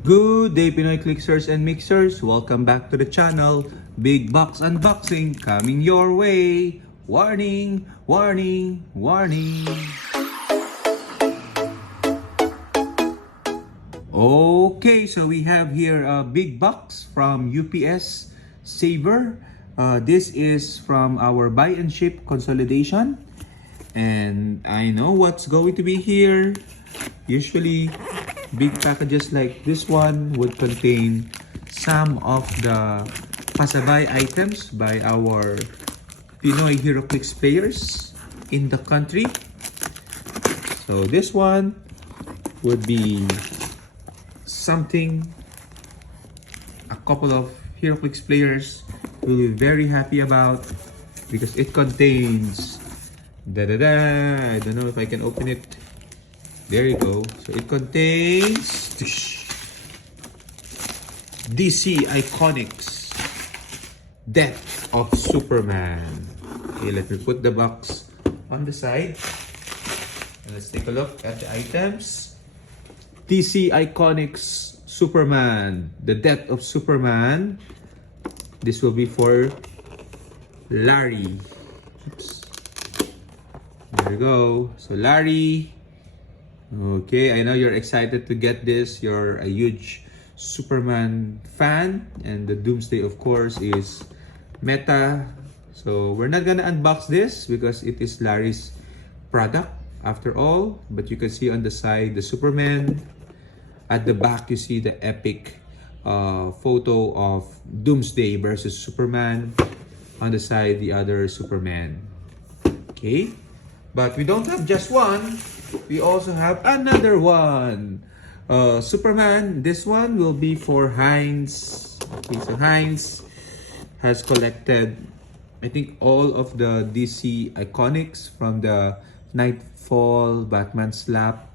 Good day, Pinoy Clixers and Mixers. Welcome back to the channel. Big box unboxing coming your way. Warning, warning, warning. Okay, so we have here a big box from UPS Saver. This is from our buy and ship consolidation. And I know what's going to be here. Usually, big packages like this one would contain some of the pasabay items by our Pinoy Heroclix players in the country. So this one would be something a couple of Heroclix players will be very happy about because it contains I don't know if I can open it. There you go. So it contains DC Iconics Death of Superman. Okay, let me put the box on the side. And let's take a look at the items. DC Iconics Superman, the Death of Superman. This will be for Larry. Oops. There you go. So Larry. Okay, I know you're excited to get this. You're a huge Superman fan, and the Doomsday, of course, is meta. So we're not gonna unbox this because it is Larry's product after all. But you can see on the side the Superman. At the back, you see the epic photo of Doomsday versus Superman. On the side, the other Superman. Okay, but we don't have just one. We also have another one. Superman, this one will be for Heinz. Okay, so Heinz has collected, I think, all of the DC Iconics from the Nightfall, Batman Slap,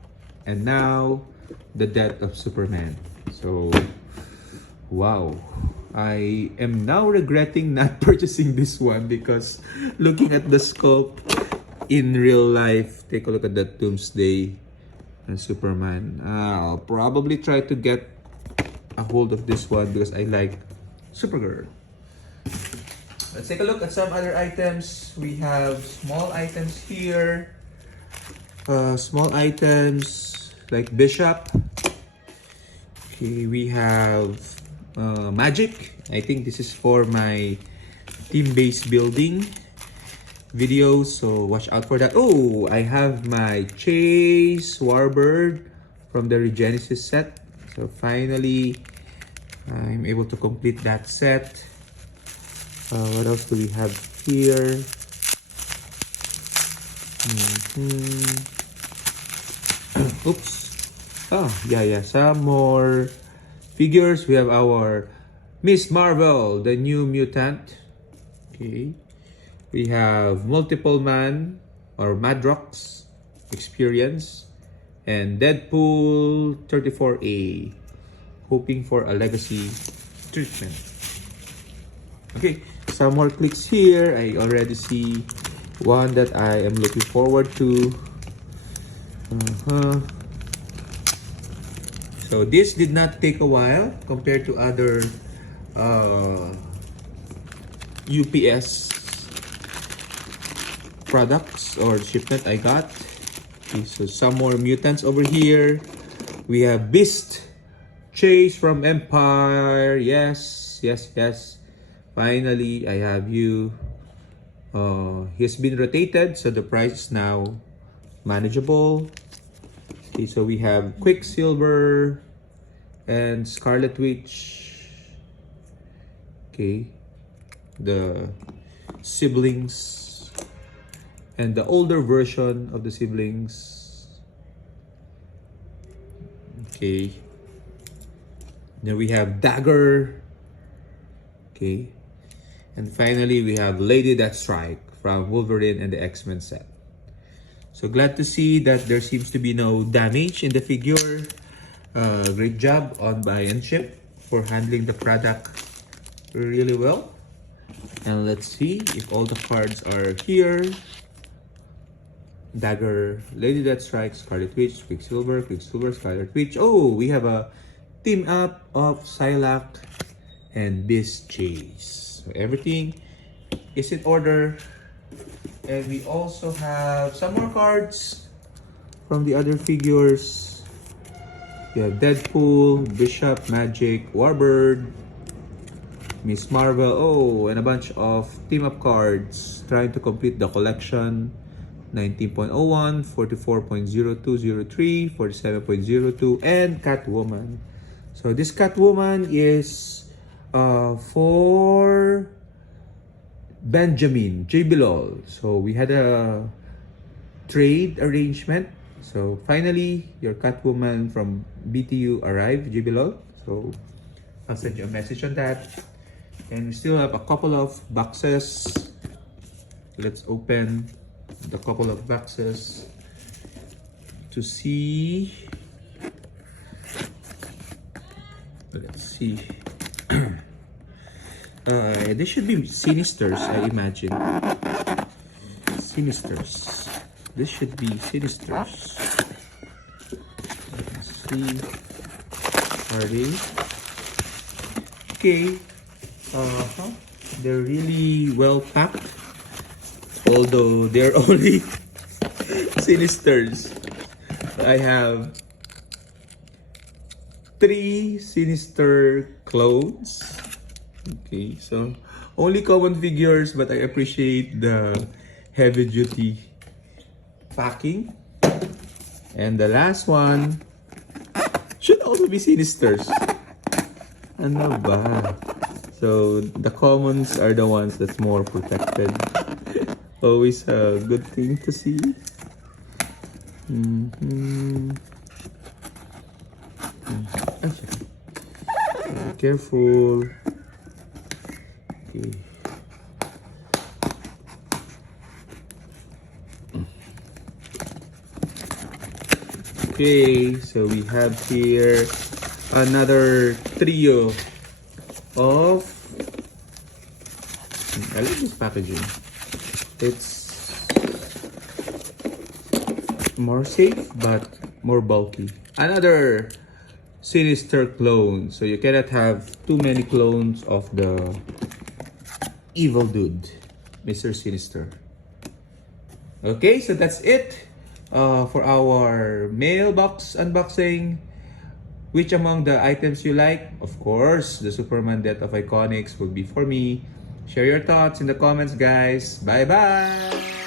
and now the Death of Superman. So, wow. I am now regretting not purchasing this one because looking at the scope, in real life, take a look at that Doomsday and Superman. I'll probably try to get a hold of this one because I like Supergirl. Let's take a look at some other items. We have small items here. Small items like Bishop. Okay, we have Magic. I think this is for my team-based building videos, so watch out for that. Oh, I have my Chase Warbird from the Regenesis set. So finally, I'm able to complete that set. What else do we have here? Oops. Oh, yeah. Some more figures. We have our Miss Marvel, the new mutant. Okay. We have Multiple Man or Madrox experience and Deadpool 34A, hoping for a legacy treatment. Okay, some more clicks here. I already see one that I am looking forward to. So this did not take a while compared to other UPS products or shipment I got. Okay, so some more mutants over here. We have Beast Chase from Empire. Yes. Finally, I have you. He's been rotated, so the price is now manageable. Okay, so we have Quicksilver and Scarlet Witch. Okay, the siblings. And the older version of the siblings. Okay. Then we have Dagger. Okay. And finally, we have Lady Deathstrike from Wolverine and the X-Men set. So glad to see that there seems to be no damage in the figure. Great job on buy and ship for handling the product really well. And let's see if all the cards are here. Dagger, Lady Deathstrike, Scarlet Witch, Quicksilver, Scarlet Witch. Oh, we have a team up of Psylocke and Beast Chase. So everything is in order. And we also have some more cards from the other figures. We have Deadpool, Bishop, Magic, Warbird, Miss Marvel, oh, and a bunch of team-up cards trying to complete the collection. 19.01, 44.0203, 47.02, and Catwoman. So this Catwoman is for Benjamin J. Bilol. So we had a trade arrangement. So finally, your Catwoman from BTU arrived, J. Bilol. So I'll send you a message on that. And we still have a couple of boxes. Let's open the couple of boxes to see. Let's see. This should be Sinisters, I imagine. Sinisters. This should be Sinisters. Let's see. Are they? Okay. They're really well packed. Although they're only Sinisters. I have 3 Sinister clones. Okay, so only common figures, but I appreciate the heavy duty packing. And the last one should also be Sinisters. Ano ba? So the commons are the ones that's more protected. Always a good thing to see. Careful. Okay. Okay, so we have here another trio of, I like this packaging. It's more safe but more bulky. Another Sinister clone. So you cannot have too many clones of the evil dude, Mr. Sinister. Okay, so that's it for our mailbox unboxing. Which among the items you like? Of course, the Superman Death of Iconics would be for me. Share your thoughts in the comments, guys. Bye-bye!